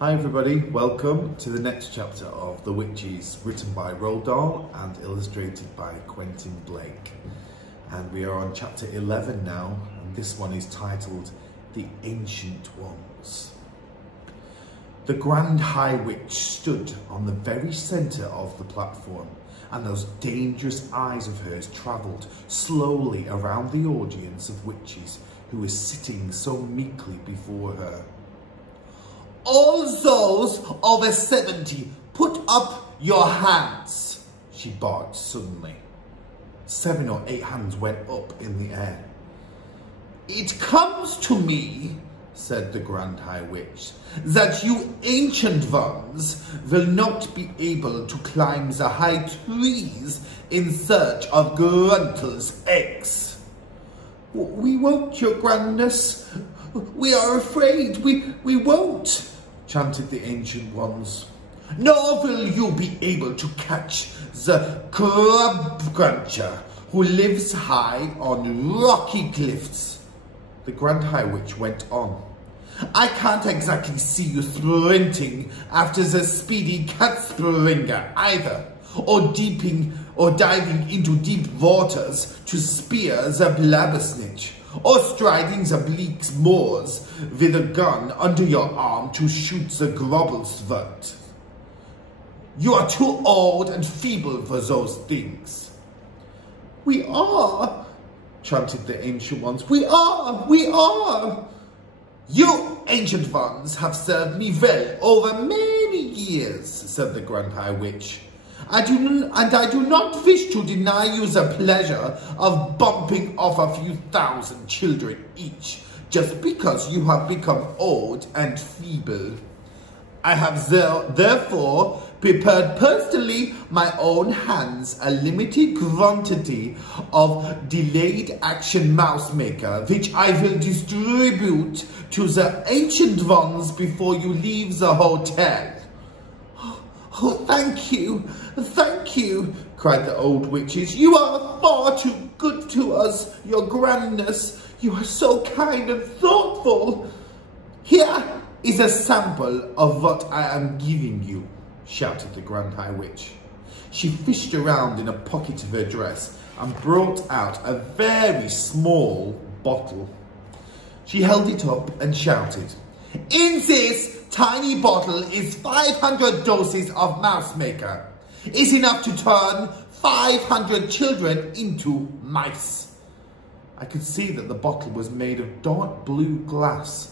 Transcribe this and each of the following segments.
Hi everybody, welcome to the next chapter of The Witches, written by Roald Dahl and illustrated by Quentin Blake. And we are on chapter 11 now, and this one is titled The Ancient Ones. The Grand High Witch stood on the very centre of the platform, and those dangerous eyes of hers travelled slowly around the audience of witches who were sitting so meekly before her. "All those over 70, put up your hands," she barked suddenly. 7 or 8 hands went up in the air. "It comes to me," said the Grand High Witch, "that you ancient ones will not be able to climb the high trees in search of Gruntle's eggs." "We won't, your grandness. We are afraid. We won't," chanted the ancient ones. "Nor will you be able to catch the crab cruncher who lives high on rocky cliffs." The Grand High Witch went on. "I can't exactly see you sprinting after the speedy cat springer either, or diving into deep waters to spear the blabbersnitch, or striding the bleak moors with a gun under your arm to shoot the grobblesvert. You are too old and feeble for those things." "We are," chanted the ancient ones. We are. "You ancient ones have served me well over many years," said the Grand High Witch. I do not wish to deny you the pleasure of bumping off a few thousand children each, just because you have become old and feeble. I have therefore prepared personally my own hands a limited quantity of delayed action mouse maker, which I will distribute to the ancient ones before you leave the hotel. "Oh, thank you, cried the old witches. "You are far too good to us, your grandness. You are so kind and thoughtful. Here is a sample of what I am giving you," shouted the Grand High Witch. She fished around in a pocket of her dress and brought out a very small bottle. She held it up and shouted, "In this tiny bottle is 500 doses of mouse maker. It's enough to turn 500 children into mice." I could see that the bottle was made of dark blue glass,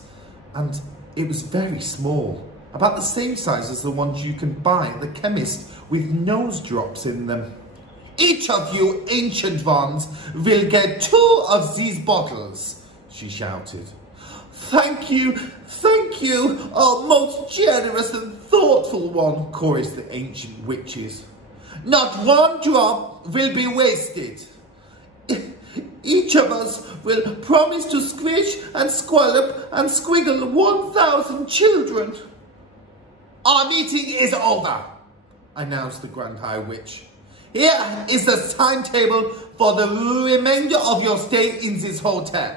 and it was very small, about the same size as the ones you can buy at the chemist with nose drops in them. "Each of you ancient ones will get 2 of these bottles," she shouted. Thank you, oh, most generous and thoughtful one," chorused the ancient witches. "Not one drop will be wasted. Each of us will promise to squish and squallop and squiggle 1,000 children." "Our meeting is over," announced the Grand High Witch. "Here is the timetable for the remainder of your stay in this hotel.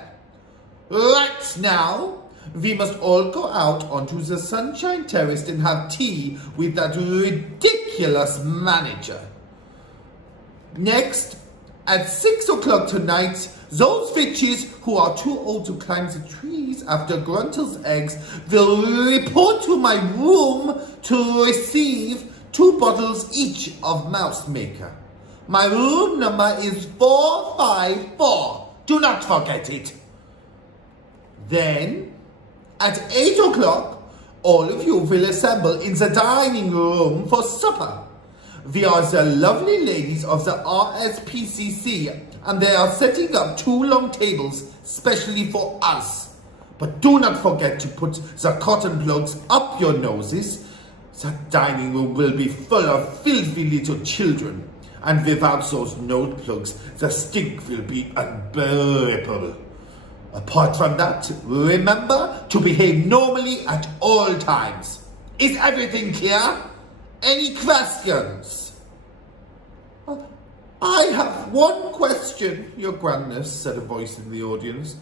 Right now, we must all go out onto the Sunshine Terrace and have tea with that ridiculous manager. Next, at 6 o'clock tonight, those witches who are too old to climb the trees after Gruntle's eggs will report to my room to receive 2 bottles each of mouse maker. My room number is 454. Do not forget it. Then, at 8 o'clock, all of you will assemble in the dining room for supper. We are the lovely ladies of the RSPCC, and they are setting up 2 long tables specially for us. But do not forget to put the cotton plugs up your noses. The dining room will be full of filthy little children, and without those nose plugs, the stink will be unbearable. Apart from that, remember to behave normally at all times. Is everything clear? Any questions?" "I have one question, your grandness," said a voice in the audience.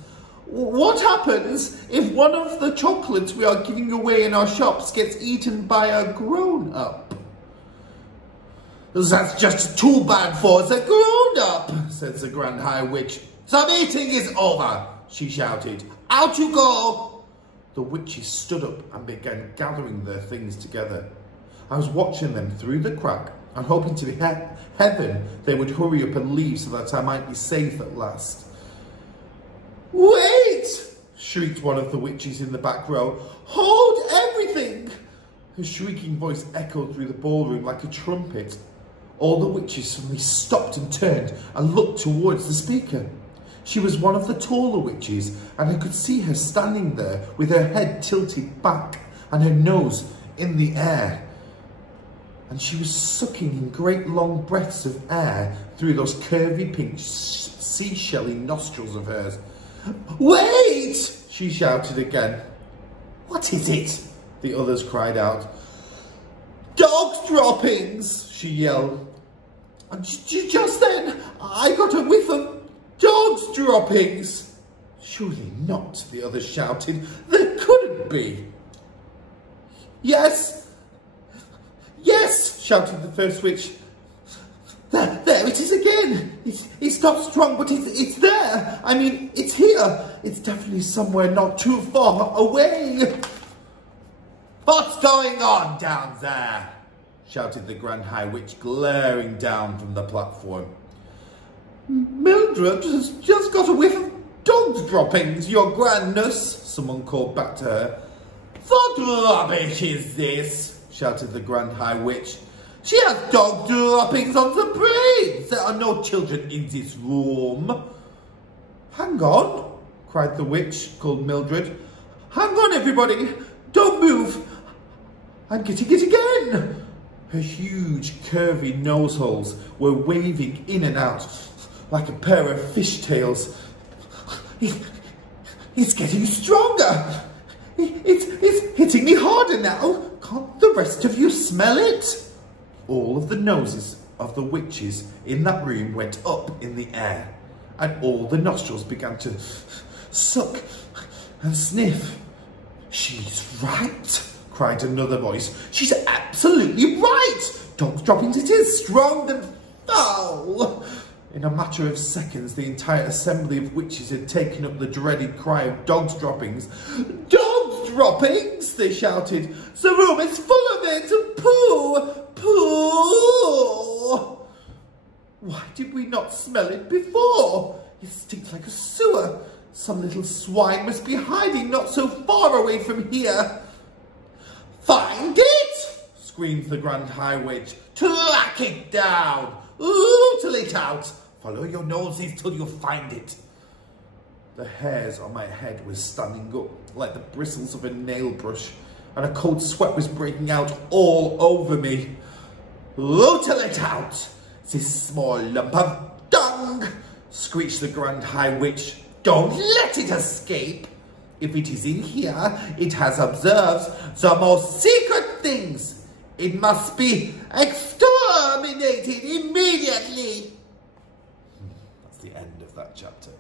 What happens if one of the chocolates we are giving away in our shops gets eaten by a grown-up? That's just too bad for the grown-up, says the Grand High Witch. The meeting is over, she shouted. Out you go! The witches stood up and began gathering their things together. I was watching them through the crack and hoping to heaven they would hurry up and leave so that I might be safe at last. Wait! Shrieked one of the witches in the back row. Hold everything! Her shrieking voice echoed through the ballroom like a trumpet. All the witches suddenly stopped and turned and looked towards the speaker. She was one of the taller witches, and I could see her standing there with her head tilted back and her nose in the air. And she was sucking in great long breaths of air through those curvy pink seashelly nostrils of hers. Wait! She shouted again. What is it? The others cried out. Dog droppings, she yelled. And just then, I got a whiff of dog's droppings. Surely not, the others shouted. There couldn't be. Yes, shouted the first witch. There it is again. It's not strong, but it's there. I mean, it's here. It's definitely somewhere not too far away. What's going on down there? Shouted the Grand High Witch, glaring down from the platform. Mildred has just got a whiff of dog's droppings, your grandness, someone called back to her. What rubbish is this? Shouted the Grand High Witch. She has dog droppings on the brains. There are no children in this room. Hang on, cried the witch called Mildred. Hang on, everybody. Don't move. I'm getting it again. Her huge, curvy nose holes were waving in and out like a pair of fishtails. It's getting stronger. It's hitting me harder now. Can't the rest of you smell it? All of the noses of the witches in that room went up in the air, and all the nostrils began to suck and sniff. She's right, cried another voice. She's absolutely right. Dog's droppings it is, strong and foul. In a matter of seconds, the entire assembly of witches had taken up the dreaded cry of dog's droppings. Dog's droppings, they shouted. The room is full of it. Pooh, pooh. Why did we not smell it before? It stinks like a sewer. Some little swine must be hiding not so far away from here. Find it, screamed the Grand High Witch. Track it down. Ootle it out. Follow your noses till you find it. The hairs on my head were standing up like the bristles of a nail brush, and a cold sweat was breaking out all over me. Ootle it out, this small lump of dung, screeched the Grand High Witch. Don't let it escape. If it is in here, it has observed the most secret things. It must be exterminated immediately. That's the end of that chapter.